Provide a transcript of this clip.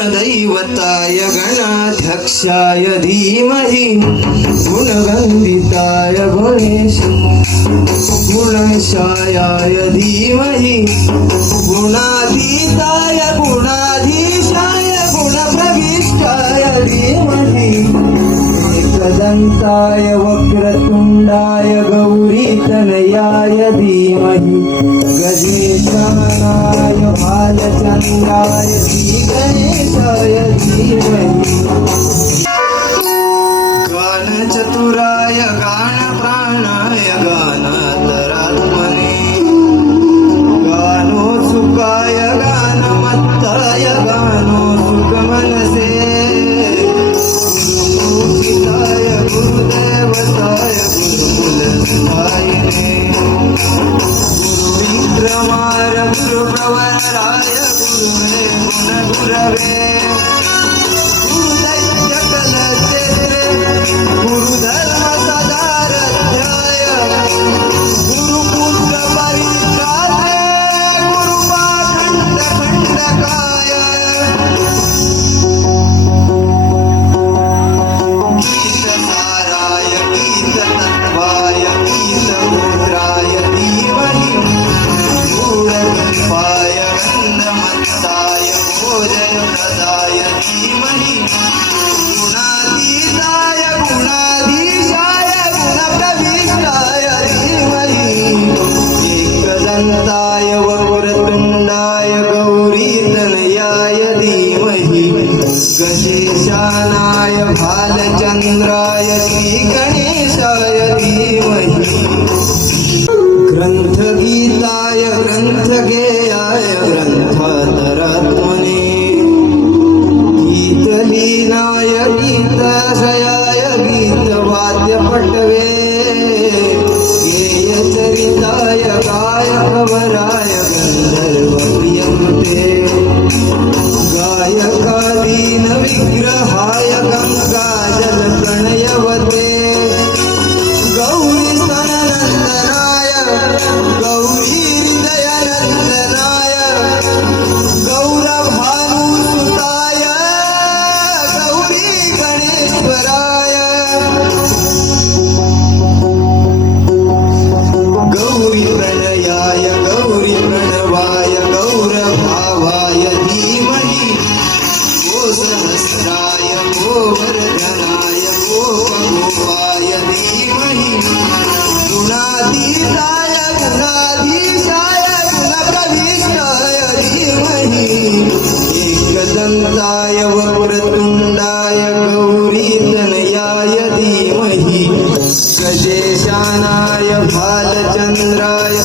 गणदैवताय गणाध्यक्षाय धीमहि गुणवन्दिताय गुणेशाय धीमहि गुणातीताय गुणाधीशाय गुणप्रविष्टाय धीमहि एकदन्ताय वक्रतुण्डाय गौरीतनयाय धीमहि गजेशानाय भालचन्द्राय श्रीगणेशाय धीमहि गानचतुराय गानप्राणाय गानान्तरात्मने गानोत्सुकाय गानमत्ताय गानोत्सुकमनसे गुरुमुखिताय गुरुदेवताय गुरुकुलस्थायिने गुरुविक्रमाय गुरुप्रवराय गुरुवे गुणगुरवे गुरुदैत्यकलचेत्रे गुरुधर्मसदारध्याय गुरुपुत्रपरित्रात्रे गुरुपाखण्डखण्डकाय गीतसाराय गीततत्त्वाय गीतगोत्राय धीमहि गूढकल्पाय गन्धमत्ताय भोजयप्रदाय धीमहि गुणातीताय गुणाधीशाय गुणप्रविष्टाय धीमहि एकदन्ताय वक्रतुण्डाय गौरीतनयाय धीमहि गजेशानाय भालचन्द्राय श्रीगणेशाय धीमहि ग्रन्थगीताय ग्रन्थगेयाय ग्रन्थान्तरात्मने गीतलीनाय गीताशयाय गीतवाद्यपटवे गेयचरिताय गायकवराय गन्धर्वप्रियकृते गायकादीन विग्रहाय गङ्गाजलप्रणयवते गौरीस्तननन्दनाय गौरीहृदयनन्दनाय गौरभानुसुताय गौरी गणेश्वराय गौरी प्रणयाय गौरी प्रणवाय गौरभावाय धीमहि गो सहस्राय गोवर्धनाय गोपगोपाय धीमहि गुणातीताय गुणाधीशाय गुणप्रविष्टाय धीमहि एकदन्ताय वक्रतुण्डाय गौरीतनयाय धीमहि गजेशानाय भालचन्द्राय